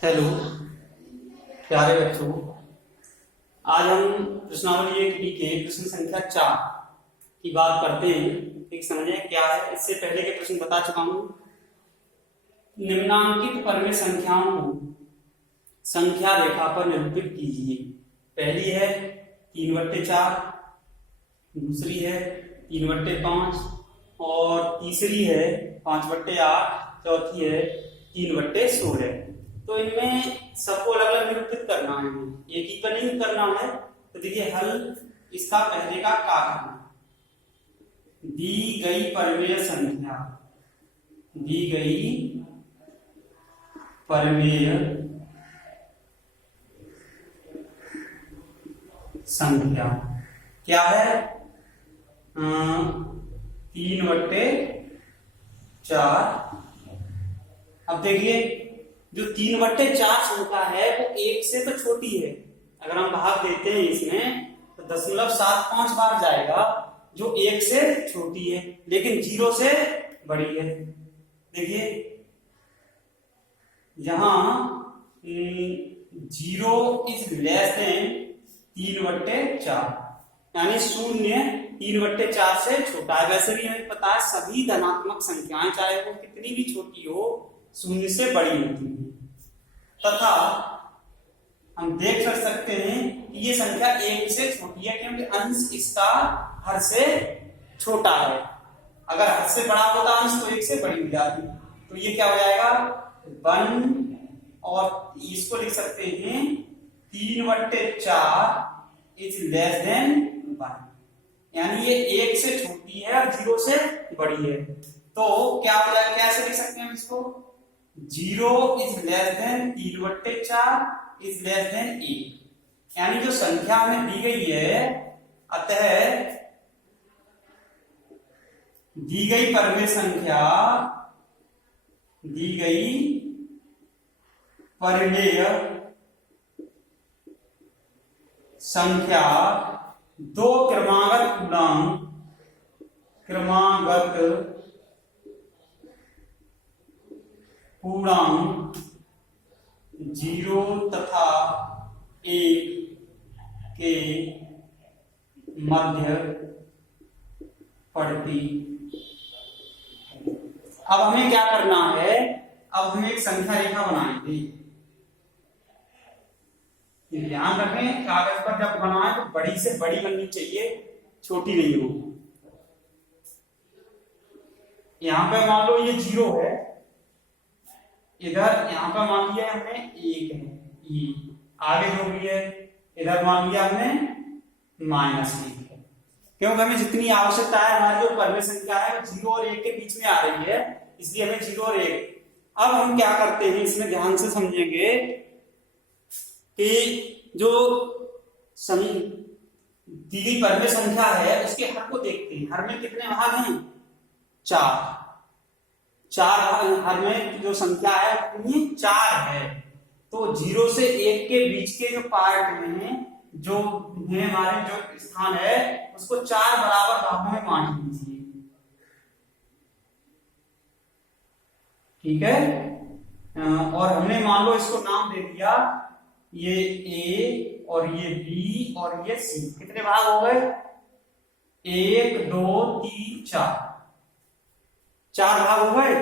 Hello प्यारे बच्चों, आज हम प्रश्नावली 1 के प्रश्न संख्या 4 की बात करते हैं। ठीक समझे क्या है। इससे पहले के प्रश्न बता चुका हूं। निम्नांकित परमेय संख्याओं को संख्या रेखा पर निरूपित कीजिए। पहली है 3/4, दूसरी है 3/5 और तीसरी है 5/8, चौथी है 3/16। तो इनमें सबको अलग अलग निरूपित करना है, एक ही पर नहीं करना है। तो देखिए हल इसका पहले का क्या करना। दी गई परमेय संख्या, दी गई परमेय संख्या क्या है? 3/4। अब देखिए जो 3/4 संख्या है वो 1 से तो छोटी है। अगर हम भाग देते हैं इसमें तो 0.75 बार जाएगा, जो 1 से छोटी है लेकिन 0 से बड़ी है। देखिए यहां 0 इज लेस देन 3/4, यानी 0 3/4 से छोटा है। वैसे भी हमें पता है सभी धनात्मक संख्याएं चाहे वो कितनी भी छोटी हो 0 से बड़ी होती है। तथा हम देख सकते हैं कि ये संख्या 1 से छोटी है क्योंकि अंश इसका हर से छोटा है। अगर हर से बड़ा होता अंश तो 1 से बड़ी हो जाती। तो ये क्या हो जाएगा 1, और इसको लिख सकते हैं 3/4 इज लेस देन 1, यानी ये 1 से छोटी है और 0 से बड़ी है। तो क्या हो जाएगा, कैसे लिख सकते हैं हम इसको? 0 is less than 3/4 is less than 1, यानी जो संख्या हमें दी गई है, अतः दी गई परमेय संख्या, दी गई परमेय संख्या दो क्रमागत पूर्णांक 0 तथा 1 के मध्य पड़ती। अब हमें क्या करना है? अब हमें एक संख्या रेखा बनाएंगे। ध्यान रखें कागज पर जब बनाए तो बड़ी से बड़ी बननी चाहिए, छोटी नहीं हो। यहां पे मान लो ये 0 है, इधर यहां पर मान लिया हमने 1 है, ये आगे जो भी है इधर मान लिया हमने -1 है। क्योंकि हमें जितनी आवश्यकता है, हमारी जो परमेय संख्या है वो 0 और 1 के बीच में आ रही है, इसलिए हमें 0 और 1। अब हम क्या करते हैं, इसमें ध्यान से समझेंगे कि जो दी गई परमेय संख्या है उसके हर को देखते हैं। हर में कितने भाग हैं? 4 भाग। हर में जो संख्या है कितनी? 4 है। तो 0 से 1 के बीच के जो पार्ट में जो हमारे जो स्थान है उसको 4 बराबर भागों में बांट दीजिए। ठीक है। और हमने मान लो इसको नाम दे दिया, ये A और ये B और ये C। कितने भाग हो गए? 1 2 3 4 भाग हो गए।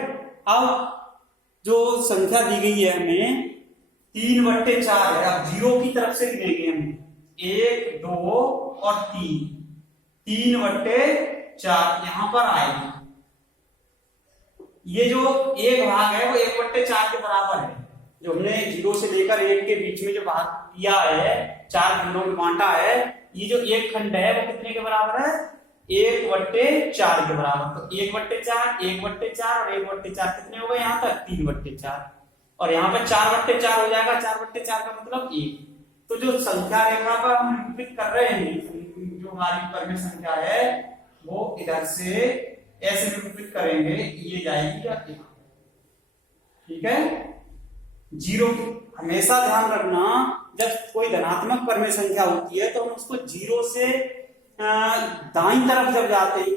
अब जो संख्या दी गई है हमें 3/4 है। अब 0 की तरफ से गिनेंगे हम 1 2 और 3, 3/4 यहां पर आएगी। ये जो एक भाग है वो 1/4 के बराबर है। जो हमने 0 से लेकर 1 के बीच में जो भाग किया है, 4 खंडों में बांटा है, ये जो एक खंड है वो कितने के बराबर है? 1/4 के बराबर। तो 1/4 1/4 और 1/4 कितने हो गए यहाँ तक? 3/4। और यहाँ पे 4/4 हो जाएगा। 4/4 का मतलब 1। तो जो संख्या रेखा पर हम निरूपित कर रहे हैं, जो हमारी परमेय संख्या है वो इधर से ऐसे निरूपित करेंगे, ये जाएगी या ठीक है। 0 हमेशा ध्यान रखना, जब कोई धनात्मक परमेय संख्या होती है तो हम उसको 0 से दाईं तरफ जब जाते हैं,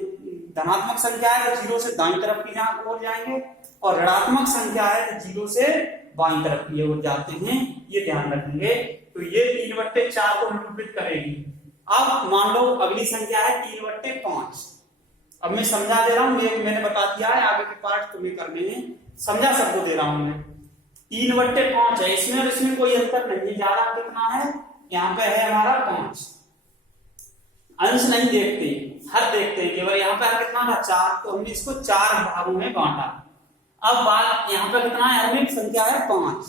धनात्मक संख्या है तो 0 से दाईं तरफ की ओर जाएंगे, और ऋणात्मक संख्या है तो 0 से बाईं तरफ की ओर जाते हैं, ये ध्यान रखेंगे। तो ये 3/4 को निरूपित करेगी। अब मान लो अगली संख्या है 3/5। अब मैं समझा दे रहा हूं, ये मैंने बता दिया है, आगे के पार्ट तुम्हें करने हैं, समझा सबको दे रहा हूं मैं। 3/5 है इसमें, और इसमें कोई अंतर नहीं है, ज्यादा कितना है, यहाँ पे है हमारा 5। अंश नहीं देखते, हर देखते हैं केवल। यहाँ पे कितना था 4, तो हमने इसको 4 भागों में बांटा। अब बात यहाँ पे कितना है, हमें संख्या है 5,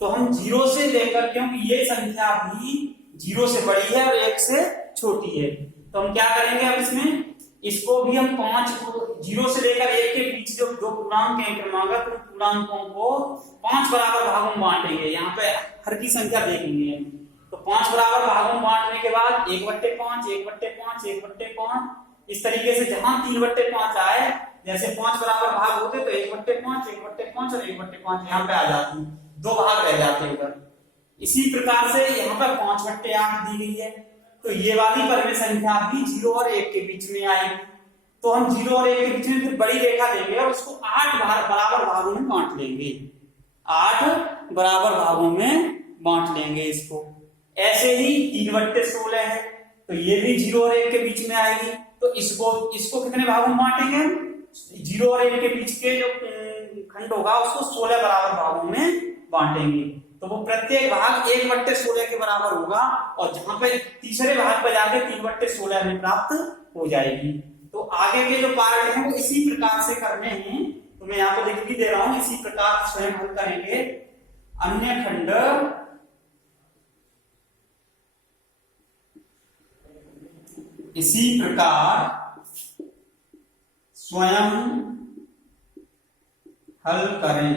तो हम 0 से लेकर, क्योंकि ये संख्या भी 0 से बड़ी है और 1 से छोटी है, तो हम क्या करेंगे, अब इसमें इसको भी हम 5 को 0 से लेकर 1 के बीच जो दो पूर्णांक हैं क्रमागत, उन पूर्णांकों को 5 बराबर भागों में बांटेंगे। यहाँ पे हर की संख्या देखेंगे हम, तो 5 बराबर भागों में बांटने के बाद 1/5, 1/5, 1/5, इस तरीके से जहां 3/5 आए, जैसे 5 बराबर भाग होते तो 1/5, 1/5 और 1/5 यहाँ पे आ जाती, 2 भाग रह जाते उधर। इसी प्रकार से यहाँ पर 5/8 दी गई है, तो ये वाली परमेय संख्या भी 0 और 1 के बीच में आएगी। तो हम 0 और 1 के बीच में फिर बड़ी रेखा देंगे और उसको 8 बराबर भागों में बांट लेंगे, 8 बराबर भागों में बांट लेंगे इसको। ऐसे ही 3/16 है, तो ये भी 0 और 1 के बीच में आएगी, तो इसको कितने भागों में बांटेंगे, 0 और 1 के बीच के जो खंड होगा उसको 16 बराबर भागों में बांटेंगे। तो वो प्रत्येक भाग 1/16 के बराबर होगा, और जहां पे तीसरे भाग पर जाके 3/16 में प्राप्त हो जाएगी। तो आगे के जो पार्ट हैं वो इसी प्रकार से करने हैं, तो मैं यहाँ पे लिख भी दे रहा हूं, इसी प्रकार स्वयं हल करेंगे। अन्य खंड इसी प्रकार स्वयं हल करें।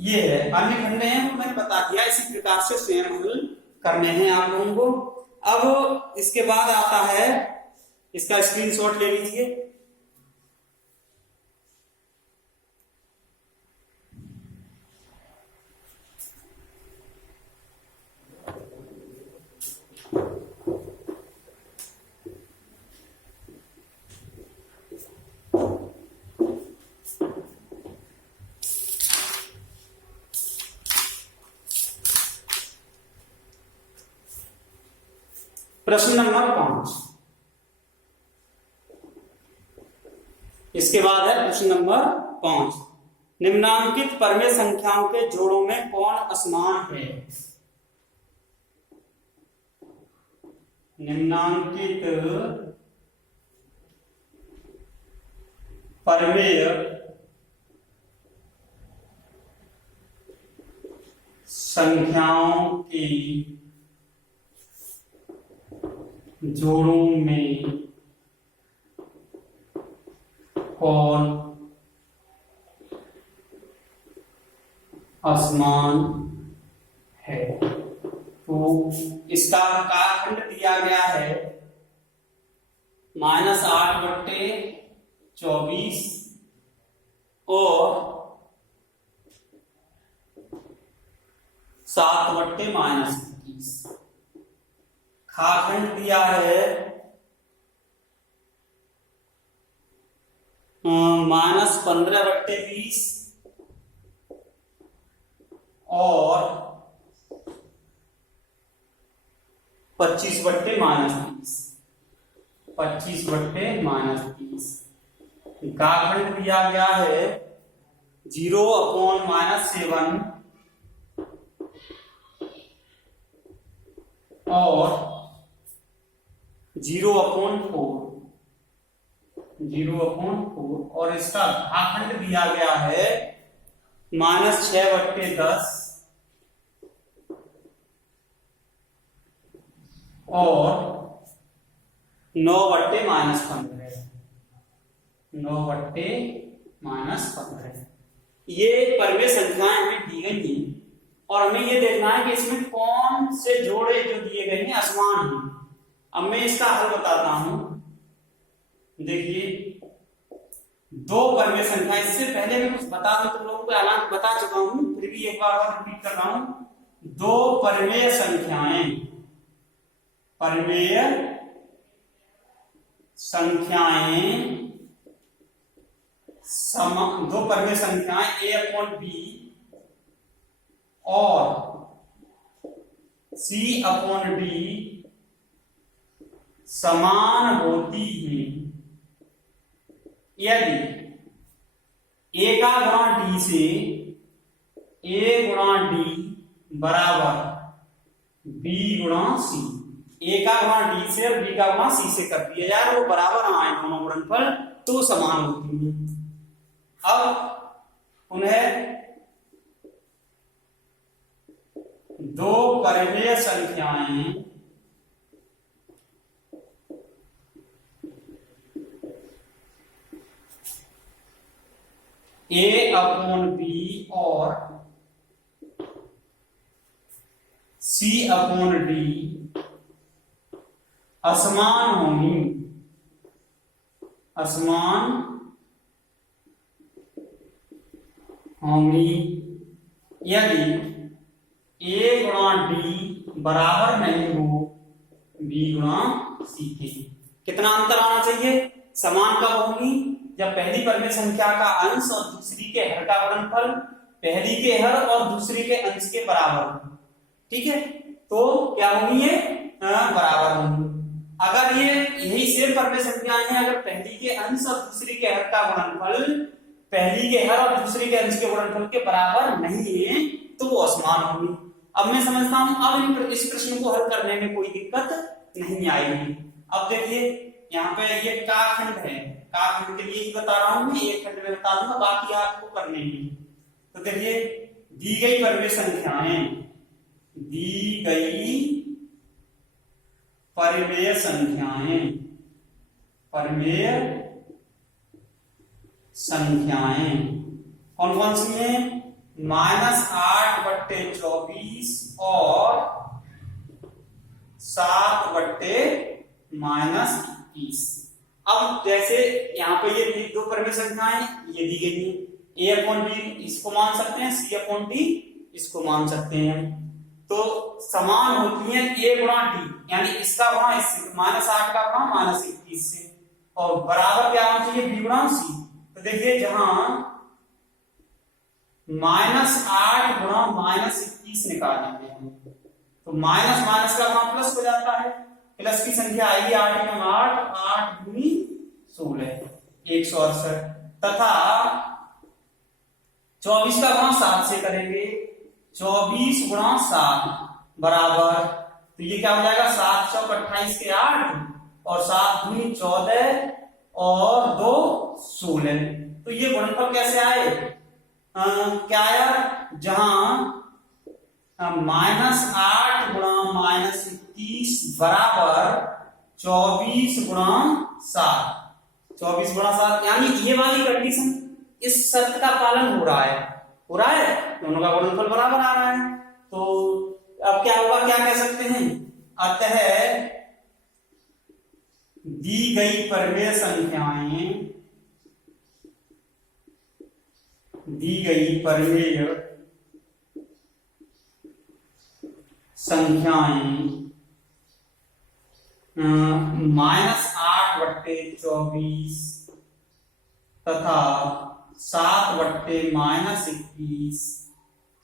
ये है अन्य खंड है, मैंने बता दिया, इसी प्रकार से स्वयं हल करने हैं आप लोगों को। अब इसके बाद आता है, इसका स्क्रीनशॉट ले लीजिए। प्रश्न नंबर 5, इसके बाद है प्रश्न नंबर 5। निम्नांकित परमेय संख्याओं के जोड़ों में कौन असमान है। निम्नांकित परमेय संख्याओं की जोड़ों में कौन असमान है। तो इसका कालखंड दिया गया है -8/24 और 7/-21। खाखंड दिया है -15/20 और 25/-30। 25/-30। गाखंड दिया गया है 0/-7 और 0/4। 0/4 और इसका भागखंड दिया गया है -6/10 और 9/-15। 9/-15। ये परमेय संख्याएं हमें दी गई हैं और हमें ये देखना है कि इसमें कौन से जोड़े जो दिए गए हैं असमान हैं। अब मैं इसका हल बताता हूं। देखिए, 2 परमेय संख्या, इससे पहले मैं कुछ बता दूं, तुम लोगों को हालांकि बता चुका हूं, फिर भी एक बार और रिपीट कर रहा हूं। 2 परमेय संख्याएं, परमेय संख्याएं 2 परमेय संख्याएं a/b और C अपॉन D समान होती है यदि A का गुणा D से A गुणा D बराबर B गुणा C। A का गुणा D से और B का गुणा C से कर दिया यार, वो बराबर आए दोनों गुणनफल तो समान होती है। अब उन्हें दो परिमेय संख्याएं A अपॉन B और C अपॉन D असमान होंगी, असमान होंगी यदि A गुणा D बराबर नहीं हो B गुणा C के। कितना अंतर आना चाहिए? समान कब होंगी? जब पहली परिमेय संख्या का अंश और दूसरी के हर का गुणनफल पहली के हर और दूसरी के अंश के बराबर हो। ठीक है, तो क्या होंगी ये? बराबर होंगी। अगर ये यही सेम परिमेय संख्याएं हैं, अगर पहली के अंश और दूसरी के हर का गुणनफल पहली के हर और दूसरी के अंश के गुणनफल के बराबर नहीं है तो वो असमान होंगी। अब मैं समझता हूं, अब इस प्रश्न को हल करने में कोई दिक्कत नहीं आएगी। अब देखिए यहाँ पे ये काखंड है, काखंड के लिए ही बता रहा हूं मैं, एक खंड में बता दूंगा, बाकी आपको करने ही। तो देखिए दी गई परिमेय संख्याएं, दी गई परिमेय संख्याएं, परिमेय संख्याएं कौन कौन सी हैं? -8/24 और 7/-21। अब जैसे यहाँ पे ये दो परिमेय संख्याएं ये दी गई है, A अपॉन B इसको मान सकते हैं, C अपॉन D इसको मान सकते हैं। तो समान होती हैं A गुणा D, यानी इसका गुणा इससे, -8 का गुणा -21 से, और बराबर क्या होना चाहिए? B गुणा C। तो देखिए जहां -8 गुणा -21 निकालेंगे हम, तो माइनस माइनस का गुणा प्लस हो जाता है, प्लस की संख्या आएगी 8 में 8, 8 दूनी 16, 168, तथा 24 का गुणा 7 से करेंगे, 24 गुणा 7 बराबर, तो ये क्या हो जाएगा? 7 चौक 28 के 8 और 7 दूनी 14 और 2 16। तो ये गुणनफल कैसे आए? क्या आया? जहां -8 गुणा -21 बराबर 24 गुणा 7, 24 गुणा 7, यानी ये वाली कंडीशन, इस शर्त का पालन हो रहा है, हो रहा है, दोनों का गुणनफल बराबर आ रहा है। तो अब क्या होगा? क्या कह सकते हैं? अतः दी गई परिमेय संख्याएं, दी गई परिमेय संख्याएं -8/24 तथा 7/-21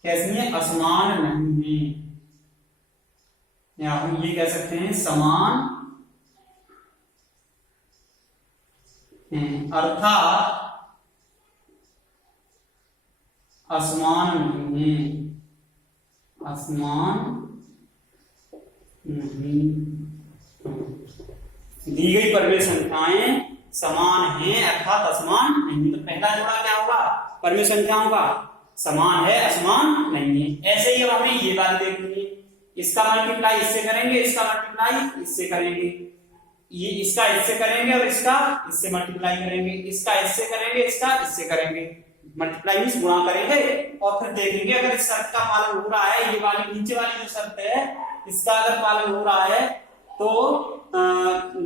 कैसी है? असमान नहीं है, या हम ये कह सकते हैं समान हैं, अर्थात असमान नहीं है, असमान नहीं। दी गई परिमेय संख्याएं समान हैं अर्थात असमान नहीं। तो पहला जोड़ा क्या होगा? परिमेय संख्याओं का समान है, असमान नहीं है। ऐसे ही अब हमें ये बात देखनी है, इसका मल्टीप्लाई इससे करेंगे, इसका मल्टीप्लाई इससे करेंगे, ये इसका इससे करेंगे और इसका इससे मल्टीप्लाई करेंगे, इसका इससे करेंगे, इसका इससे करेंगे, मल्टीप्लाई मींस गुणा करेंगे, और फिर देखेंगे अगर इस शर्त का पालन हो रहा है, ये वाली नीचे वाली जो शर्त है इसका अगर पालन हो रहा है तो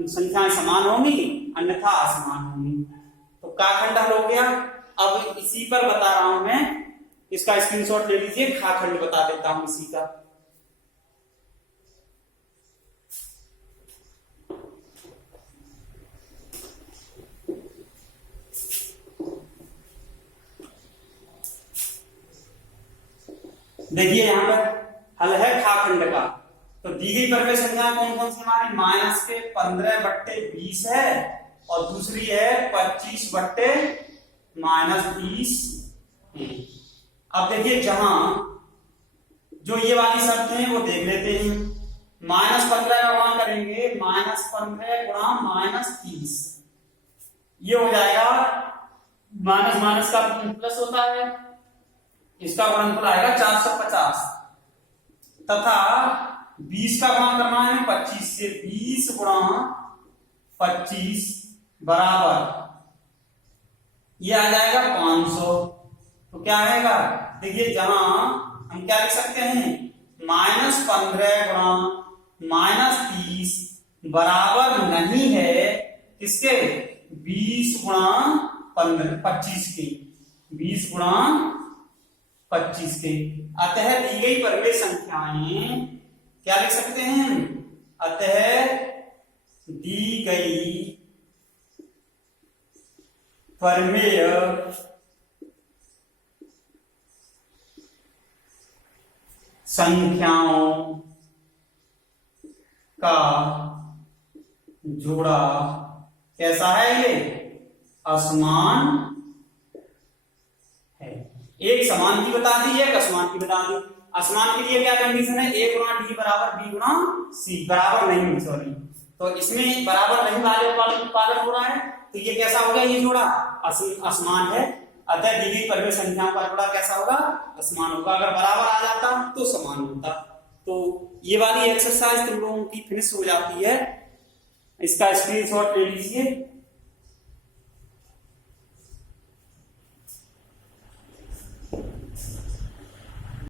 संख्याएं समान होंगी, अन्यथा असमान होंगी। तो काखंड हल हो गया। अब इसी पर बता रहा हूं मैं, इसका स्क्रीनशॉट ले लीजिए, खाखंड बता देता हूं इसी का। देखिए यहाँ पर हल है खाखंड का। तो दी गई परिमेय संख्या कौन कौन सी हमारी, माइनस के 15/20 है और दूसरी है 25/-30। अब देखिए जहां जो ये वाली शर्त है वो देख लेते हैं। -15 का गुणा करेंगे, -15 गुणा -30, ये हो जाएगा माइनस माइनस का प्लस होता है, इसका गुणनफल आएगा 450 तथा 20 का गुणा करना है 25 से, 20 गुणा 25 बराबर ये आ जाएगा 500। तो क्या आएगा, देखिए जहां हम क्या लिख सकते हैं, -15 गुणा -30 बराबर नहीं है किसके, 20 गुणा 25 के, 20 गुणा 25 के। अतः दी गई परिमेय संख्याएं क्या लिख सकते हैं, अतः दी गई परिमेय संख्याओं का जोड़ा कैसा है, ये असमान है। एक समान की बता दी, एक असमान की बता दी। असमान के लिए क्या कंडीशन है, a गुणा डी बराबर b गुणा c, बराबर नहीं, सॉरी, तो इसमें बराबर नहीं वाले पालन हो रहा है, तो ये कैसा होगा, ये जोड़ा असमान है। अतः दी गई परिमेय संख्याओं का जोड़ा कैसा होगा, असमान होगा। अगर बराबर आ जाता तो समान होता। तो ये वाली एक्सरसाइज तुम लोगों की फिनिश हो जाती है, इसका स्क्रीनशॉट ले लीजिए।